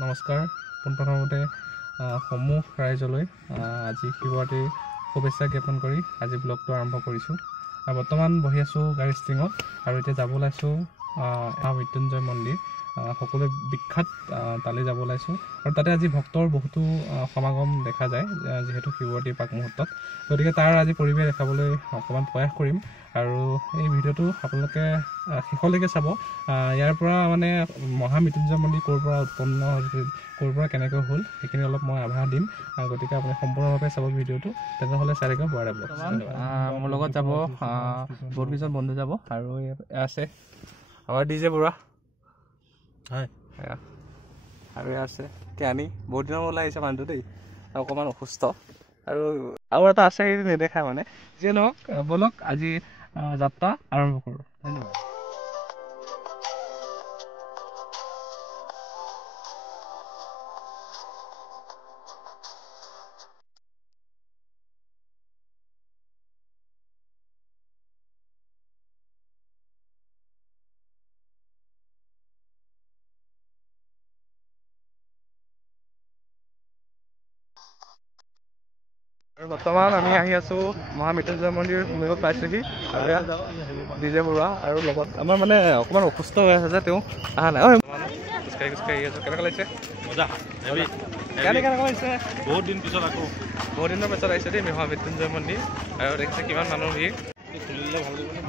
নমস্কাৰ। পোনপ্ৰথমতে সমূহ ৰাইজলৈ আজি শিৱৰাত্ৰিৰ শুভেচ্ছা জ্ঞাপন কৰি আজি ব্লগটো আৰম্ভ কৰিছোঁ। বৰ্তমান বহি আছোঁ গাড়ী ষ্টিঙত আৰু এতিয়া যাব ওলাইছোঁ মৃত্যুঞ্জয় মন্দিৰ। সকলোৱে বিখ্যাত তালৈ যাব ওলাইছোঁ আৰু তাতে আজি ভক্তৰ বহুতো সমাগম দেখা যায় যিহেতু শিৱৰাত্ৰিৰ প্ৰাক মুহূৰ্তত। গতিকে তাৰ আজি পৰিৱেশ দেখাবলৈ অকণমান প্ৰয়াস কৰিম আৰু এই ভিডিঅ'টো আপোনালোকে শেষলৈকে চাব। ইয়াৰ পৰা মানে মহামৃত্যুঞ্জয় মন্দিৰ ক'ৰ পৰা উৎপন্ন হৈছিল, ক'ৰ পৰা কেনেকৈ হ'ল সেইখিনি অলপ মই আভাস দিম। গতিকে আপুনি সম্পূৰ্ণভাৱে চাব ভিডিঅ'টো, তেনেহ'লে চাই থাকিব বৰা ব্লগ। মোৰ লগত যাব বহুত কেইজন বন্ধু যাব আৰু আছে আমাৰ DJ বৰুৱা, হয়, আৰু আছে কেয়ানি। বহুত দিনৰ ওলাই আহিছে মানুহটো দেই, অকণমান অসুস্থ আৰু এটা আছে নেদেখায় মানে। যিয়ে নহওক ব'লক আজি যাত্ৰা আৰম্ভ কৰোঁ। ধন্যবাদ। আৰু বৰ্তমান আমি আহি আছোঁ মহামৃত্যুঞ্জয় মন্দিৰ সমীপত পাইছোঁহি আৰু DJ বৰুৱা আৰু লগত আমাৰ মানে অকণমান অসুস্থ হৈ আছে যে তেওঁ অহা নাই। খোজকাঢ়ি আহি আছোঁ। কেনেকুৱা লাগিছে? মজা। কেনেকুৱা লাগিছে? বহুত দিনৰ পিছত আহিছে দেই মহামৃত্যুঞ্জয় মন্দিৰ আৰু দেখিছে কিমান মানুহ ভিৰ। খুলিলে ভাল লাগিব নে?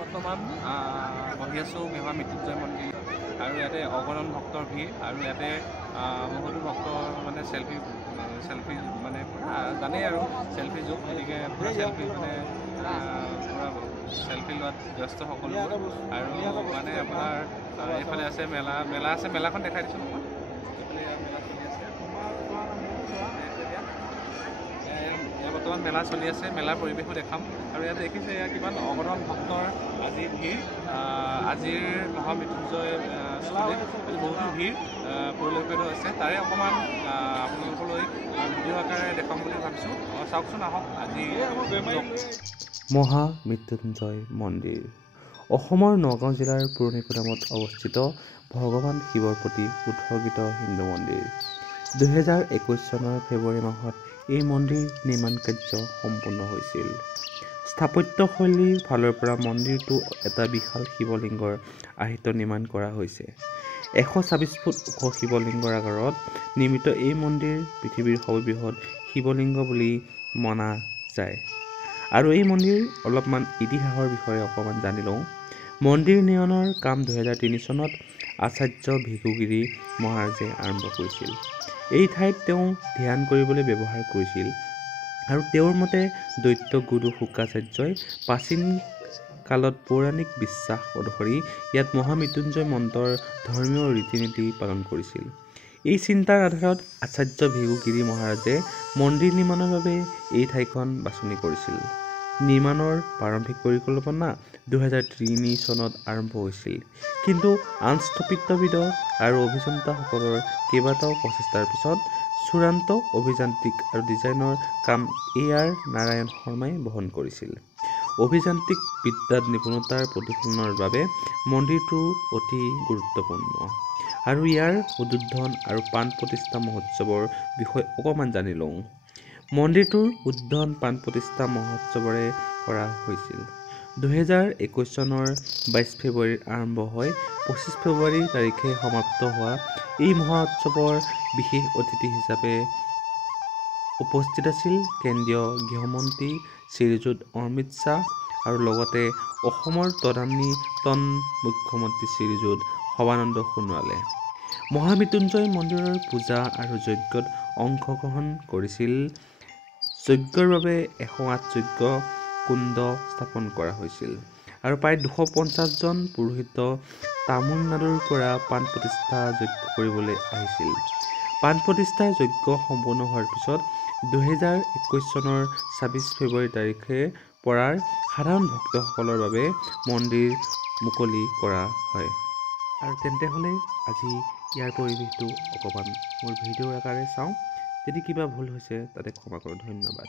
বৰ্তমান বহি আছোঁ মহামৃত্যুঞ্জয় মন্দিৰ আৰু ইয়াতে অগণন ভক্তৰ ভিৰ আৰু ইয়াতে বহুতো ভক্তৰ মানে চেলফি মানে জানেই আৰু চেলফি যুগ, গতিকে পূৰা চেলফি মানে পূৰা চেলফি লোৱাত ব্যস্ত সকলো। আৰু মানে আপোনাৰ এইফালে আছে মেলা আছে, মেলাখন দেখাই দিছোঁ নহয়। এইফালে মেলা চলি আছে, বৰ্তমান মেলা চলি আছে, মেলাৰ পৰিৱেশো দেখাম আৰু ইয়াত দেখিছে এয়া কিমান অগণন ভক্তৰ আজি ভিৰ। আজিৰ মহামৃত্যুঞ্জয় বহুতো ভিৰ পৰিলক্ষিত হৈছে, তাৰে অকণমান আপোনালোকলৈ ভিডিঅ' আকাৰে দেখাম বুলি ভাবিছোঁ। চাওকচোন, আহক আজি মহামৃত্যুঞ্জয় মন্দিৰ। অসমৰ নগাঁও জিলাৰ পুৰণিকটামত অৱস্থিত ভগৱান শিৱৰ প্ৰতি উৎসৰ্গিত হিন্দু মন্দিৰ। 2021 চনৰ ফেব্ৰুৱাৰী মাহত এই মন্দিৰ নিৰ্মাণ কাৰ্য সম্পূৰ্ণ হৈছিল। স্থাপত্যশৈলীৰ ফালৰ পৰা মন্দিৰটো এটা বিশাল শিৱলিংগৰ আৰ্হিত নিৰ্মাণ কৰা হৈছে। 126 ফুট ওখ শিৱলিংগৰ আকাৰত নিৰ্মিত এই মন্দিৰ পৃথিৱীৰ সৰ্ববৃহৎ শিৱলিংগ বুলি মনা যায়। আৰু এই মন্দিৰ অলপমান ইতিহাসৰ বিষয়ে অকণমান জানি লওঁ। মন্দিৰ নিৰ্মাণৰ কাম 2003 চনত আচাৰ্য ভৃগুগিৰি মহাৰাজে আৰম্ভ কৰিছিল। এই ঠাইত তেওঁ ধ্যান কৰিবলৈ ব্যৱহাৰ কৰিছিল আৰু তেওঁৰ মতে দৈত্য গুৰু শুক্ৰাচাৰ্যই প্ৰাচীন কালত পৌৰাণিক বিশ্বাস অনুসৰি ইয়াত মহামৃত্যুঞ্জয় মন্ত্ৰৰ ধৰ্মীয় ৰীতি নীতি পালন কৰিছিল। এই চিন্তাৰ আধাৰত আচাৰ্য ভৃগুগিৰি মহাৰাজে মন্দিৰ নিৰ্মাণৰ বাবে এই ঠাইখন বাছনি কৰিছিল। নিৰ্মাণৰ প্ৰাৰম্ভিক পৰিকল্পনা 2003 চনত আৰম্ভ হৈছিল, কিন্তু আন স্থপতিবিদ আৰু অভিযন্তাসকলৰ কেইবাটাও প্ৰচেষ্টাৰ পিছত চূড়ান্ত অভিযান্ত্ৰিক আৰু ডিজাইনৰ কাম AR নাৰায়ণ শৰ্মাই বহন কৰিছিল। অভিযান্ত্ৰিক বিদ্যাত নিপুণতাৰ প্ৰতিফলনৰ বাবে মন্দিৰটো অতি গুৰুত্বপূৰ্ণ আৰু ইয়াৰ উদ্বোধন আৰু প্ৰাণ প্ৰতিষ্ঠা মহোৎসৱৰ বিষয়ে অকণমান জানি লওঁ। মন্দিৰটোৰ উদ্বোধন প্ৰাণ প্ৰতিষ্ঠা মহোৎসৱৰে কৰা হৈছিল। 2021 চনৰ 22 ফেব্ৰুৱাৰীত আৰম্ভ হৈ 25 ফেব্ৰুৱাৰী তাৰিখে সমাপ্ত হোৱা এই মহোৎসৱৰ বিশেষ অতিথি হিচাপে উপস্থিত আছিল কেন্দ্ৰীয় গৃহমন্ত্ৰী শ্ৰীযুত অমিত শ্বাহ আৰু লগতে অসমৰ তদানীন্তন মুখ্যমন্ত্ৰী শ্ৰীযুত সৰ্বানন্দ সোণোৱালে। মহামৃত্যুঞ্জয় মন্দিৰৰ পূজা আৰু যজ্ঞত অংশগ্ৰহণ কৰিছিল। যজ্ঞৰ বাবে 108 যজ্ঞ কুণ্ড স্থাপন কৰা হৈছিল আৰু প্ৰায় 250 জন পুৰোহিত তামিলনাডুৰ পৰা প্ৰাণ প্ৰতিষ্ঠা যজ্ঞ কৰিবলৈ আহিছিল। প্ৰাণ প্ৰতিষ্ঠাৰ যজ্ঞ সম্পূৰ্ণ হোৱাৰ পিছত 2021 চনৰ 26 ফেব্ৰুৱাৰী তাৰিখে পৰা সাধাৰণ ভক্তসকলৰ বাবে মন্দিৰ মুকলি কৰা হয়। আৰু তেন্তে হ'লে আজি ইয়াৰ পৰিৱেশটো অকণমান মোৰ ভিডিঅ'ৰ আকাৰে চাওঁ। যদি কিবা ভুল হৈছে তাতে ক্ষমা কৰোঁ। ধন্যবাদ।